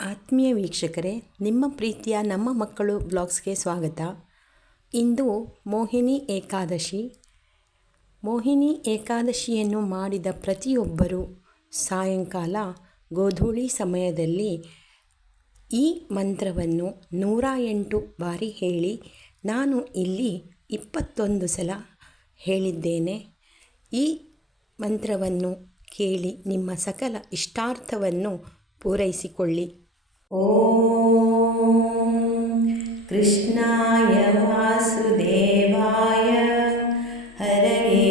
ಆತ್ಮೀಯ ವೀಕ್ಷಕರೇ, ನಿಮ್ಮ ಪ್ರೀತಿಯ ನಮ್ಮ ಮಕ್ಕಳು ವ್ಲಾಗ್ಸ್ಗೆ ಸ್ವಾಗತ. ಇಂದು ಮೋಹಿನಿ ಏಕಾದಶಿ. ಮೋಹಿನಿ ಏಕಾದಶಿಯನ್ನು ಮಾಡಿದ ಪ್ರತಿಯೊಬ್ಬರೂ ಸಾಯಂಕಾಲ ಗೋಧೂಳಿ ಸಮಯದಲ್ಲಿ ಈ ಮಂತ್ರವನ್ನು 108 ಬಾರಿ ಹೇಳಿ. ನಾನು ಇಲ್ಲಿ 21 ಸಲ ಹೇಳಿದ್ದೇನೆ. ಈ ಮಂತ್ರವನ್ನು ಕೇಳಿ ನಿಮ್ಮ ಸಕಲ ಇಷ್ಟಾರ್ಥವನ್ನು ಪೂರೈಸಿಕೊಳ್ಳಿ. ಓಂ ಕೃಷ್ಣಾಯ ವಾಸುದೇವಾಯ ಹರಯೇ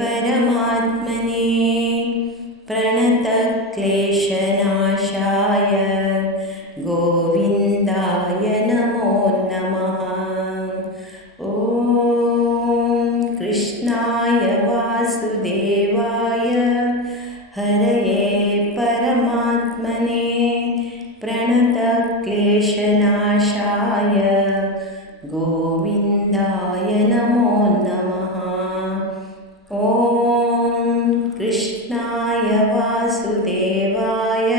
ಪರಮಾತ್ಮನೇ ಪ್ರಣತಕ್ಲೇಶನಾಶಾಯ ಗೋವಿಂದಾಯ ನಮೋ ನಮಃ. ಓಂ ಕೃಷ್ಣಾಯ ವಾಸುದೇವಾಯ ಹರಯೇ ಪರಮಾತ್ಮನೇ ಪ್ರಣತಕ್ಲೇಶನಾಶಾಯ ಗೋವಿಂದಾಯ ನಮೋ ನಮಃ. ಓಂ ಕೃಷ್ಣಾಯ ವಾಸುದೇವಾಯ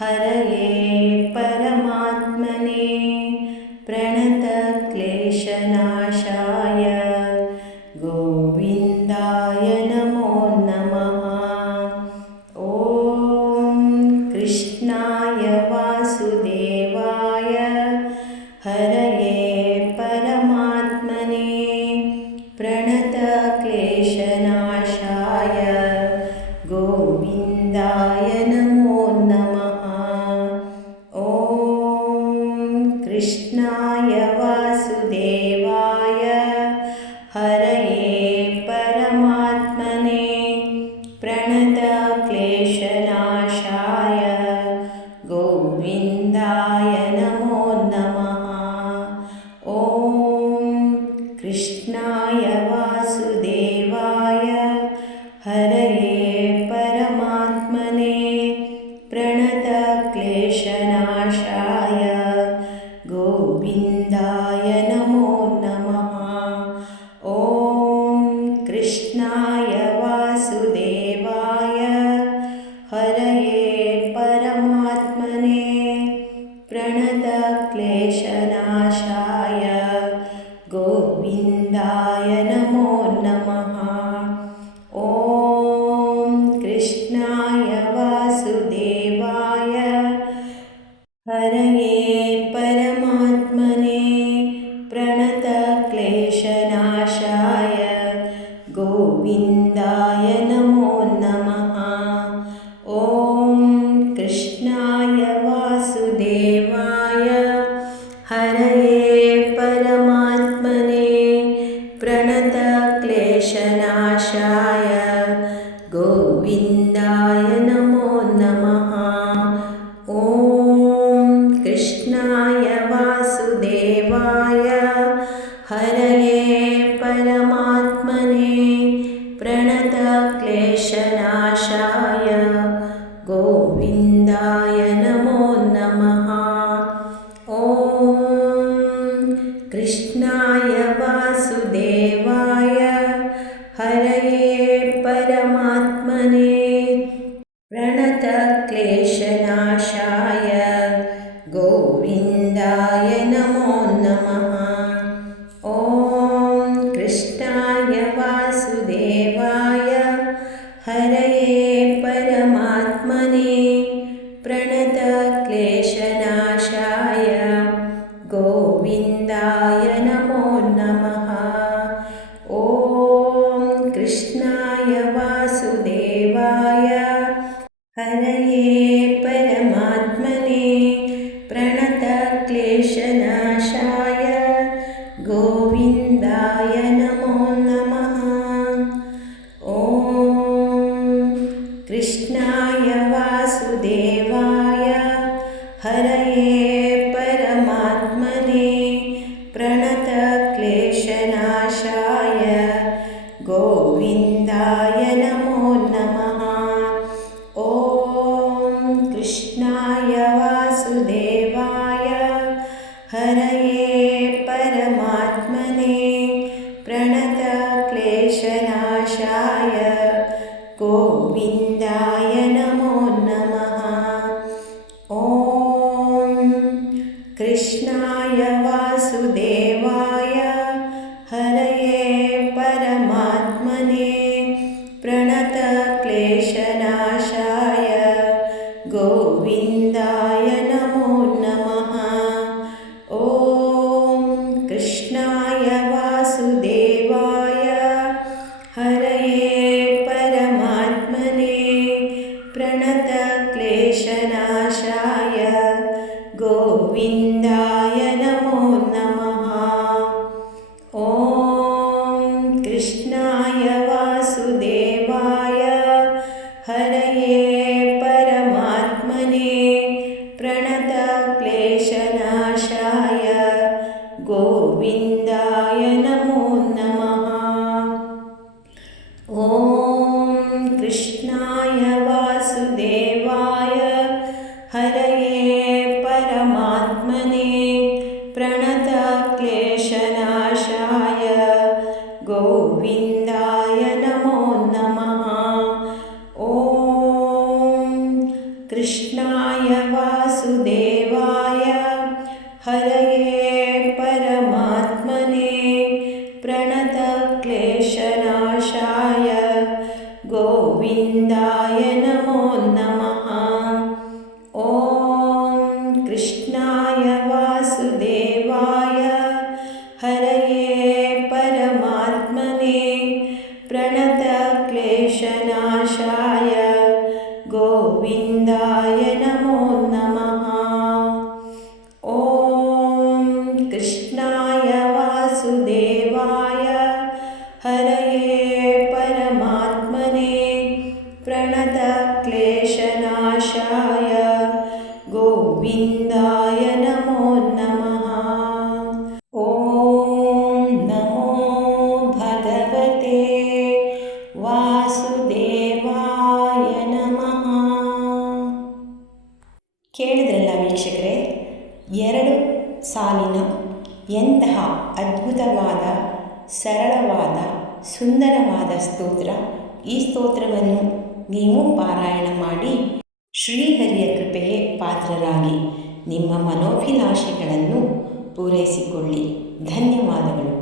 ಹರಯೇ ಪರಮಾತ್ಮನೇ ಪ್ರಣತಕ್ಲೇಶನಾಶಾಯ ಗೋವಿಂದಾಯ ನಮೋ ನಮಃ. ಕೃಷ್ಣಾಯ ವಾಸುದೇವಾಯ ಹರಯೇ ಪರಮಾತ್ಮನೇ ಪ್ರಣತಕ್ಲೇಶನಾಶಾಯ ಗೋವಿಂದಾಯ ನಮೋ ನಮಃ. ಓಂ ಕೃಷ್ಣಾಯ ವಾಸುದೇವಾಯ ಹರಯೇ ಪರಮಾತ್ಮನೇ ಪ್ರಣತಕ್ಲೇಶನಾಶಾಯ ಗೋವಿಂದಾಯ ನಮೋ ನಮಃ. ಓಂ ಕೃಷ್ಣಾಯ ವಾಸುದೇವಾಯ ಹರಯೇ ಪರಮಾತ್ಮನೇ ಪ್ರಣತಕ್ಲೇಶನಾಶಾಯ ಗೋವಿಂದಾಯ ನಮೋ ನಮಃ. ಓಂ ಕೃಷ್ಣಾಯ ವಾಸುದೇವಾಯ ಹರಯೇ ಪರಮಾತ್ಮನೇ ಪ್ರಣತಕ್ಲೇಶನಾಶಾಯ ಗೋವಿಂದಾಯ ನಮೋ ನಮಃ. ಓಂ ಕೃಷ್ಣಾಯ ವಾಸುದೇವಾಯ ಹರಯೇ ಪರಮಾತ್ಮನೇ ಪ್ರಣತಕ್ಲೇಶನಾಶಾಯ ಗೋವಿಂದಾಯ ನಮೋ ನಮಃ. ಓಂ ಕೃಷ್ಣಾಯ ವಾಸುದೇವಾಯ ಹರಯೇ ಪರಮಾತ್ಮನೇ ಪ್ರಣತಕ್ಲೇಶನಾಶಾಯ ಗೋವಿಂದಾಯ ನಮೋ ನಮಃ. ಓಂ ಕೃಷ್ಣಾಯ ವಾಸುದೇವಾಯ ಹರಯೇ ಪರಮಾತ್ಮನೇ ಪ್ರಣತಕ್ಲೇಶನಾಶಾಯ ಗೋವಿಂದಾಯ ನಮೋ ನಮಃ. ಓಂ ಕೃಷ್ಣಾಯ ವಾಸುದೇವಾಯ ಹರಯೇ ಪರಮಾತ್ಮನೇ ಪ್ರಣತಕ್ಲೇಶನಾಶಾಯ ಗೋವಿಂದಾಯ ನಮೋ ನಮಃ. ಓಂ ಕೃಷ್ಣಾಯ ವಾಸುದೇವಾಯ ಹರಯೇ ಪರಮಾತ್ಮನೇ ಪ್ರಣತಕ್ಲೇಶನಾಶಾಯ ಗೋವಿಂದಾಯ ನಮೋ ನಮಃ. ಓಂ ಕೃಷ್ಣಾಯ ವಾಸುದೇವಾಯ ಹರಯೇ ಪರಮಾತ್ಮನೇ ಪ್ರಣತಕ್ಲೇಶನಾಶಾಯ ಗೋವಿಂದಾಯ ನಮೋ ನಮಃ. ಓಂ ಕೃಷ್ಣಾಯ ವಾಸುದೇವಾಯ ಹರಯೇ ಪರಮಾತ್ಮನೇ ಪ್ರಣತಕ್ಲೇಶನಾಶಾಯ ಗೋವಿಂದಾಯ ನಮೋ ನಮಃ. ಓಂ ಕೃಷ್ಣಾಯ ವಾಸುದೇವಾಯ ಹರಯೇ ಪರಮಾತ್ಮನೇ ಪ್ರಣತಕ್ಲೇಶನಾಶಾಯ ಗೋವಿಂದಾಯ ನಮೋ ನಮಃ. ಓಂ कृष्णाय वासुदेवाय हरये परमात्मने प्रणतक्लेशनाशाय गोविन्दाय नमो नमः। ॐ कृष्णाय वासुदेवाय हरये परमात्मने प्रणतक्लेशनाशाय गोविन्दाय नमो नमः। ॐ कृष्णाय वासुदेवाय हरये परमात्मने प्रणतक्लेशनाशाय गोविन्दाय नमो नमः। ॐ कृष्णाय वासुदेवाय हरये परमात्मने प्रणतक्लेशनाशाय गोविन्दाय नमो नमः। ॐ कृष्णाय वासुदेवाय हरये परमात्मने प्रणतक्लेशनाशाय गोविन्दाय नमो नमः। ॐ कृष्णाय वासुदेवाय हरये परमात्मने प्रणतक्लेशनाशाय गोविन्दाय नमो नमः। ॐ कृष्णाय वासुदेवाय हरये परमात्मने प्रणतक्लेशनाशाय गोविन्दाय नमो नमः। ॐ नमो भगवते ವಾಸುದೇವಾಯ ನಮಃ. ಕೇಳಿದ್ರಲ್ಲ ವೀಕ್ಷಕರೇ, 2 ಸಾಲಿನ ಎಂತಹ ಅದ್ಭುತವಾದ, ಸರಳವಾದ, ಸುಂದರವಾದ ಸ್ತೋತ್ರ. ಈ ಸ್ತೋತ್ರವನ್ನು ನೀವು ಪಾರಾಯಣ ಮಾಡಿ ಶ್ರೀಹರಿಯ ಕೃಪೆಗೆ ಪಾತ್ರರಾಗಿ ನಿಮ್ಮ ಮನೋಭಿಲಾಷೆಗಳನ್ನು ಪೂರೈಸಿಕೊಳ್ಳಿ. ಧನ್ಯವಾದಗಳು.